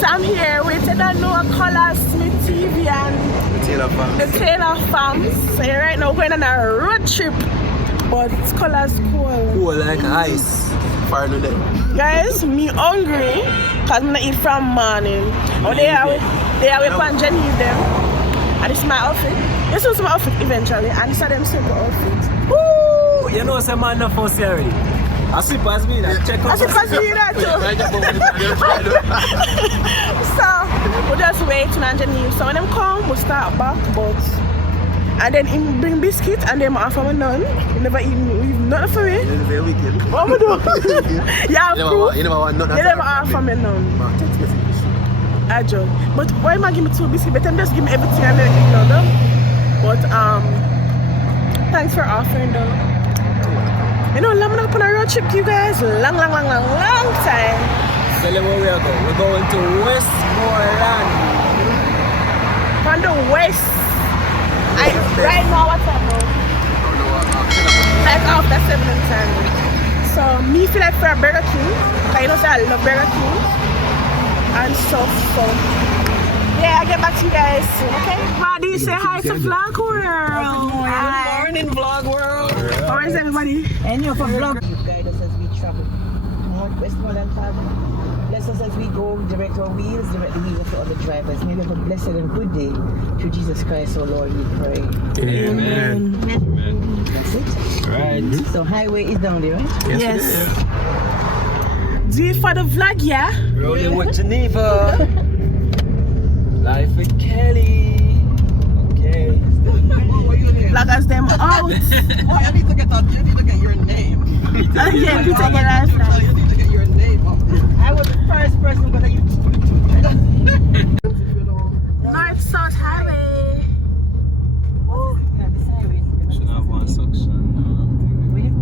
So I'm here with the Noah Colors, Smith TV and the Taylor Farms. So right now we're going on a road trip, but it's Colors cool. Cool like ice. Far to them. Guys, me hungry because I'm gonna eat from morning. Oh, they are with Jenny them. And this is my outfit. This was my outfit eventually, and this is them simple outfits. Woo! You know some man for already. I see pass me that. Check out. I see pass me that too. So we just wait to Jenny. So when them come, we start back, but and then him bring biscuit and them offer me none. You never eat nothing for me. You're very wicked. What am I doing? Yeah, you never want nothing. You never offer me none. I joke. But why am I give me 2 biscuits? But them just give me everything and then eat none though. But thanks for offering though. You know, I'm gonna put on a road trip you guys. Long time. So where we are going? We're going to Westmoreland. On the west. Right now what's up bro? Like after 7 and 10. So me feel like for a Burger King. Cause you know say I love Burger King. And stuff, so yeah, I'll get back to you guys soon, okay? Buddy, say hi to Vlog World. Good morning, Vlog World. How is everybody? And you for vlog. Guide us as we travel. Westmoreland Father. Bless us as we go, direct our wheels, direct the wheels of the other drivers. May we have a blessed and good day. Through Jesus Christ, our Lord, we pray. Amen. That's it. Right. So highway is down there, right? Yes. Do it for the vlog, yeah? Rolling with Geneva. Life with Kelly. Okay. Vlog as them out. Oh, you need to get your name. Yeah, Peter, get us. You need to get your name up. I was the first person but you North South Highway. Oh, yeah, this highway is Should have one section. where you go?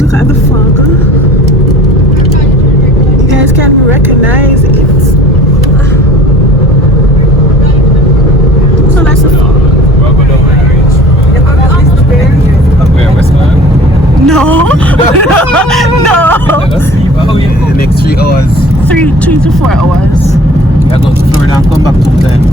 Look at the fog. You guys can recognize it. So that's a fog. Where, Westmoreland? No, No. No. The next 3 hours. 3 to 4 hours. I go to Florida and come back 2 times.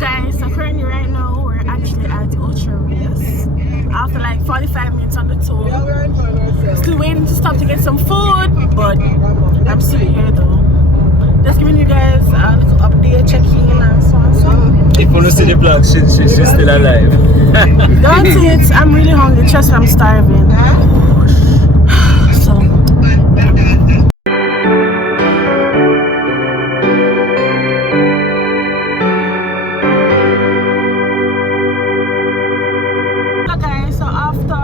Guys, so currently right now we're actually at Ultra Race. After like 45 minutes on the tour. Still waiting to stop to get some food, but I'm still here though. Just giving you guys a little update, checking and so on. So. If you want to see the vlog, she's still alive. Don't see it. I'm really hungry. Trust me, I'm starving. So. Hello guys, so after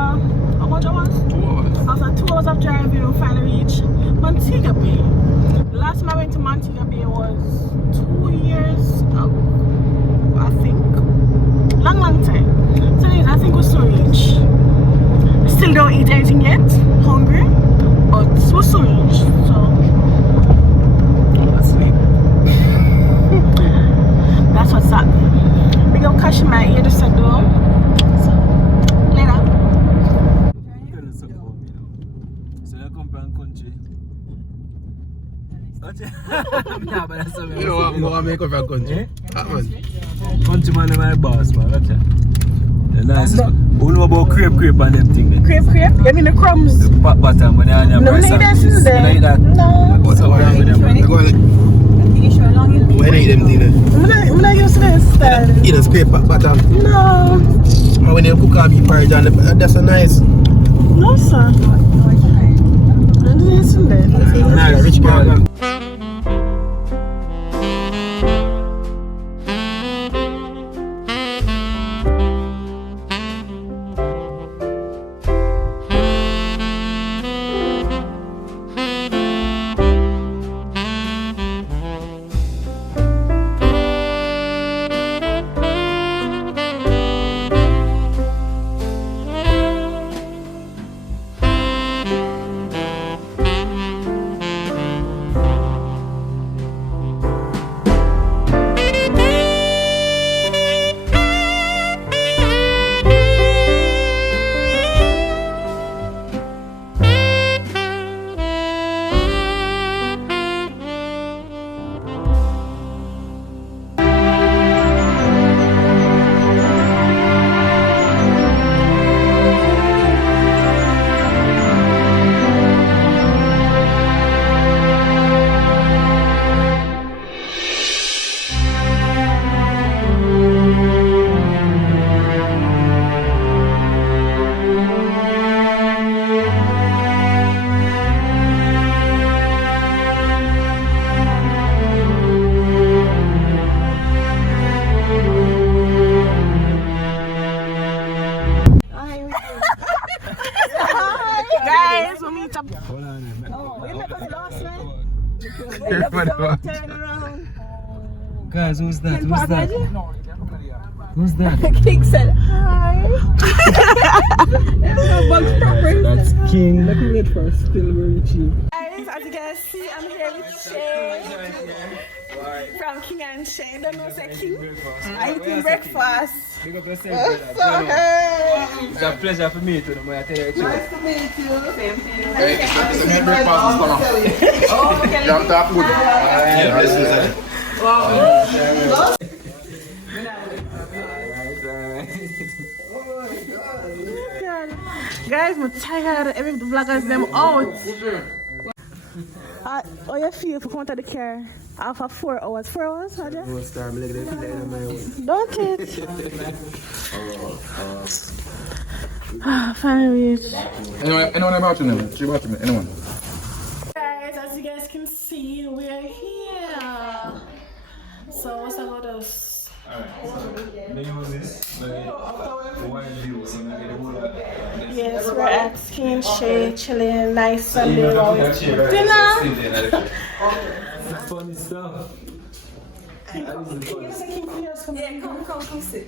how much hours? 2 hours. After 2 hours of driving, we finally reached Montego Bay. The last time I went to Montego Bay was 2 years ago, I think. Long time. So I think we're so rich. Still don't eat anything yet. Hungry. But we're so rich. So let's sleep. That's what's up. Big up cash in my ear just said though. So later. So you come from country. Yeah, but that's something. You know what? I'm going to make up for a country. Country man is my boss, man. Gotcha. The nice. Who know about crepe and them thing then? Crepe? You mean the crumbs? The pot bottom when you're on your No, breast. need that in there. Like that. No. What's wrong with them? When I eat them dinner, I'm not used to this style. eat a scrape back bottom. No. But when you cook up beef porridge, that's so nice. No, sir. I didn't listen there. Nice, rich girl. Guys, we meet up. Hold on. Oh, you never lost, man. Turn around. Guys, who's that? Who's that? King said hi. That's King. Let me wait first. Still very cheap. Guys, as you guys see, I'm here with Shay from Kingandshay. Don't know say King. I eating breakfast. Big up yourself, brother. It's a pleasure for me to know. I tell you the truth. Nice to meet you. Same to you. It's a good breakfast. Oh, okay. You have to have food. Yeah, blessings. Wow. Guys, I'm tired. Every vloggers them out. How you feel if you come to the car after 4 hours? 4 hours, how do you? Don't it? Finally reached. Anyone about you now? She about you, anyone? Guys, as you guys can see, we're here. So what's about us? Yes, we're at Kingandshay, chilling, nice Sunday dinner. Funny stuff. Yeah, come sit.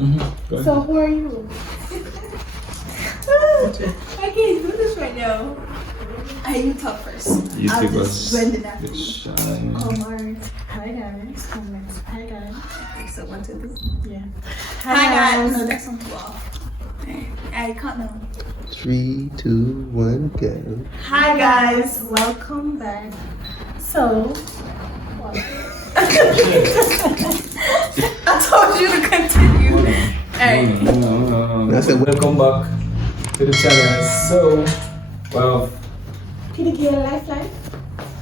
So who are you? I can't do this right now. You talk first. You I'll take just us. blend it after. Shine. Hi guys. Hi guys. So 1, 2, 3. Yeah. Hi guys. No, that's on 12. I can't know. 3, 2, 1, go. Hi guys. Welcome back. So. I told you to continue. Alright. No. I said, Welcome back to the channel. So, well, Petagaye Life.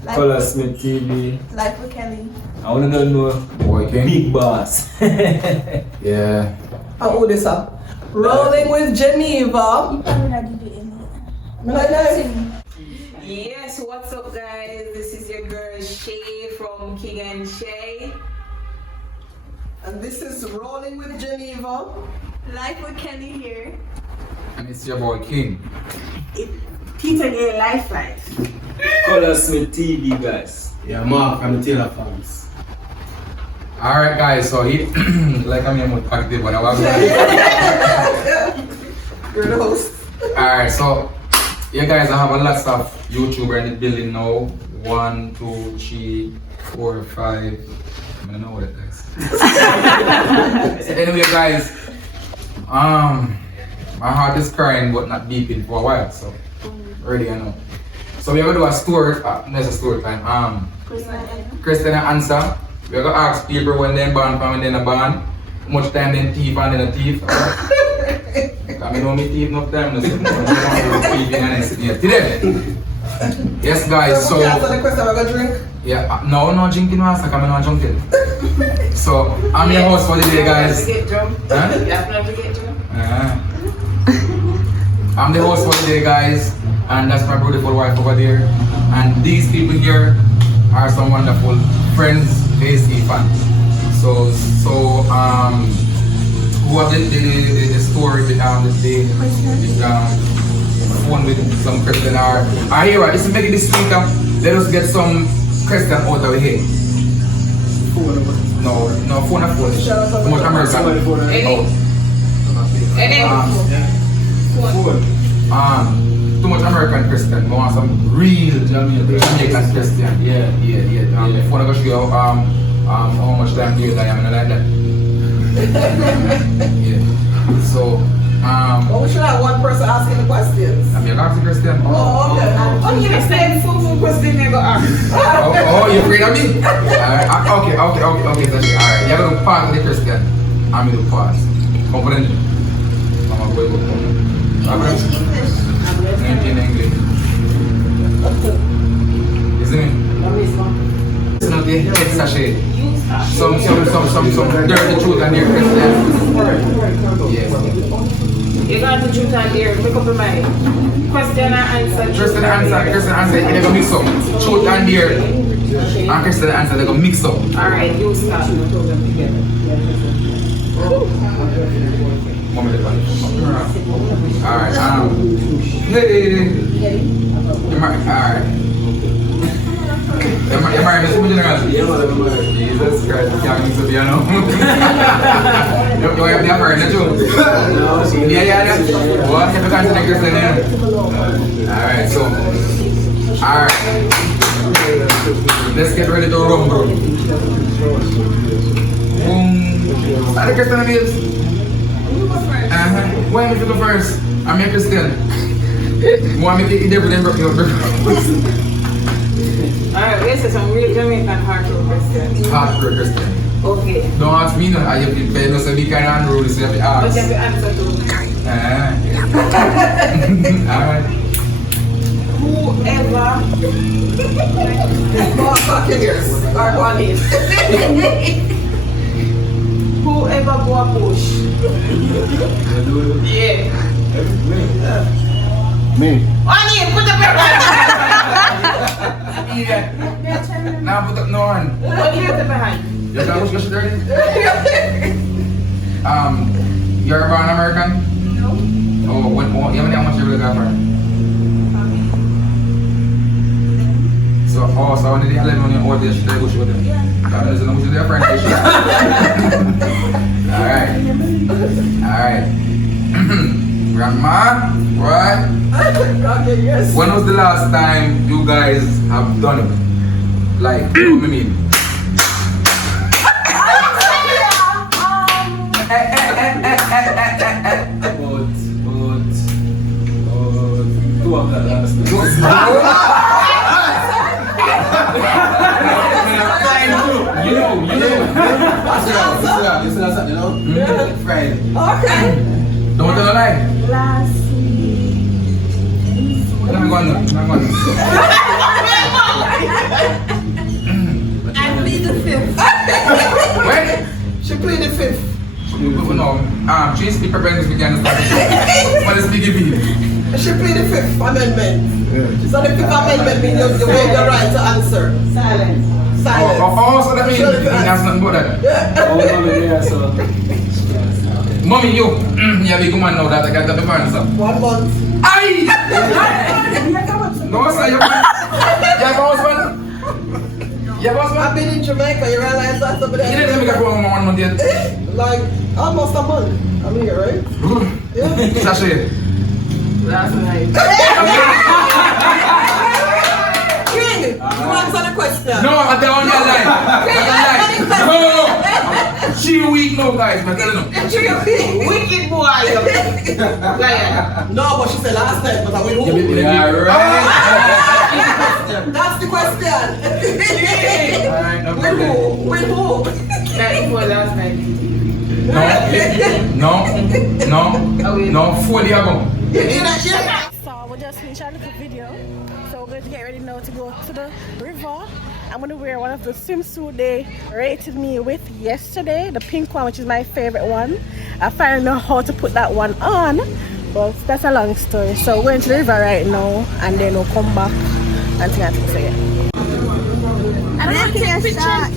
Color Smith TV. Life with Kelly. I want to know Boy King. Big Boss. Yeah. How old is that? Rolling with Geneva. You probably not do it in Yes, what's up guys? This is your girl Shay from Kingandshay. And this is Rolling with Geneva. Life with Kelly here. And it's your boy King. Petagaye Life. Color Smith TV, guys. Yeah, Mark from the Taylor fans. Alright guys, so he like I'm here with active but I was You're the host. Alright, so yeah guys, I have a lot of YouTuber in the building now. 1, 2, 3, 4, 5. I don't know what it is. So anyway guys, my heart is crying but not beeping for a while, so already I know. So we're gonna do a story, there's a story time. Question and answer. We're gonna ask people when they're born, when they're born, how much time they thief and then a thief. I mean, me thief enough time, so yes guys, so Answer the question, we're gonna drink. yeah, no drinking master, I'm not drinking. So I'm your host for the day guys. Huh? I'm the host for the day guys, and that's my beautiful wife over there. And these people here are some wonderful friends, AC fans. So who have the story, the phone with some Christian or here this is making this week let us get some Christian out of here. No phone. Too much American. Too much American Christian. We want some real Jamaican Christian. Yeah. Before I go show you how much time do I am and like that. Yeah. So Well, we should have one person asking the questions. I'm your asking Christian. Oh, okay. Oh, you understand full question they go ask. Oh, you're afraid of me? Okay, that's it. Alright, you're gonna pass the Christian. I'm gonna pass. Comprende? I'm going to go. In English. Isn't it? It's not the head sachet. Some dirty truth and their Christian. Yes. You got the truth and dare. Make up your mind. Question and answer. Christian answer, they're gonna mix up. Truth and dare. And Christian answer, they're gonna mix up. Alright, you start. Alright, hey. Alright. You're married, Mr. General? Jesus Christ, you can't mix up, you know. You have the upper, don't you? Yeah. What? You have to answer the question then. Alright, so. Alright. Let's get ready to run, bro. Boom. Start the question names. Why am I go first? I'm a Christian. Want me to eat everything, bro? Alright, let's say some real Jamaican hardcore questions. Hardcore Christian. Okay. Don't ask me no, I have to pay no, so we can unroll, so you have to ask. But you have to answer to. Alright. Whoever whoever go a push. Yeah. Me. Onion, put up your hand. Yeah. Now put up no one. What do you have behind? You're gonna push dirty? You're a born American? No. Oh, you haven't how much you really got for? So when did you live on your old age, show them? Yeah. I'm going to show their friend. Alright. Alright. Grandma, what? Okay, yes. When was the last time you guys have done it? Like, what do you mean? Two of that last time. You know. You still have something, you know? Friday. Okay. Don't tell a lie. Last week. I'm going. I plead the fifth. Wait. She played the fifth. No. She's the preparing this weekend. What is the giving? She played the fifth amendment. So the fifth amendment means you waive the right to answer. Silence. Silence. Oh, so that means that's not good. Mommy, you have a good man now that I got the parents up. 1 month. Aye! No, sir, you have husband? You have I've husband? been in Jamaica, you realize that somebody You didn't tell me that for 1 month yet. like almost a month. I'm here, right? Yeah. Shay. Last night. King, you answer the question. No, I don't want that line. No. She weak now, guys. I'm telling you. Wicked boy. No, but she said last time, but I will who? Yeah, right. That's the question. Alright, no With problem. who? With who? That was last night. No, 40 ago. You hear that shit? So we just finished our little video. So we're going to get ready now to go to the river. I'm going to wear one of the swimsuit they rated me with yesterday, the pink one, which is my favorite one. I finally know how to put that one on, but that's a long story. So we're going to the river right now, and then we'll come back and see how to say it. I don't take a shot.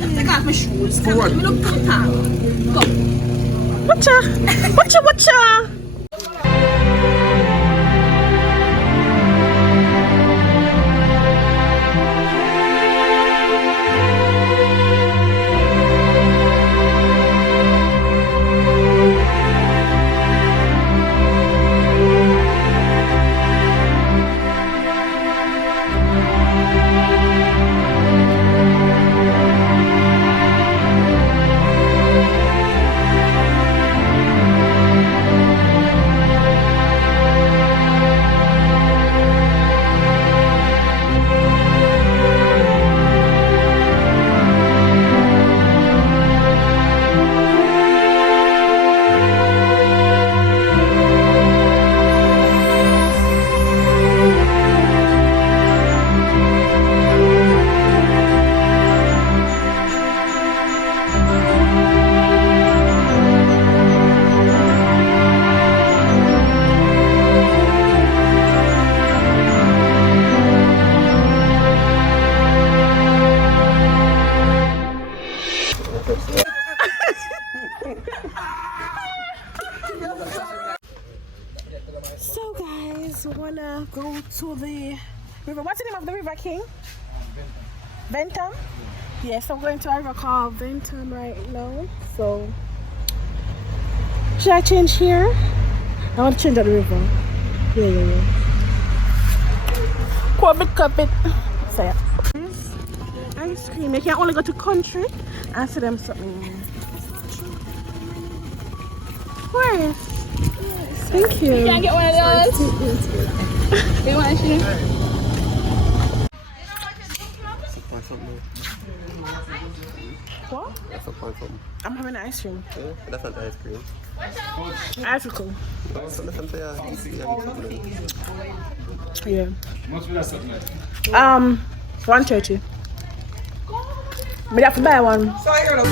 Let's take off my shoes. Come on, look to the top. Go. Watcha! So guys, we wanna go to the river. What's the name of the river, King? Bentham? Yes, I'm going to a river called Bentham right now. So should I change here? I want to change at the river. Yeah. Cup it. So yeah. Ice cream. You can only go to country and see them something. Where is? Thank you. You can't get one of those. You want to see? What? That's a point from. I'm having ice cream. Yeah, that's not ice cream. African. So listen to Yeah. Must be that something like 130. But you have to buy one. So I heard of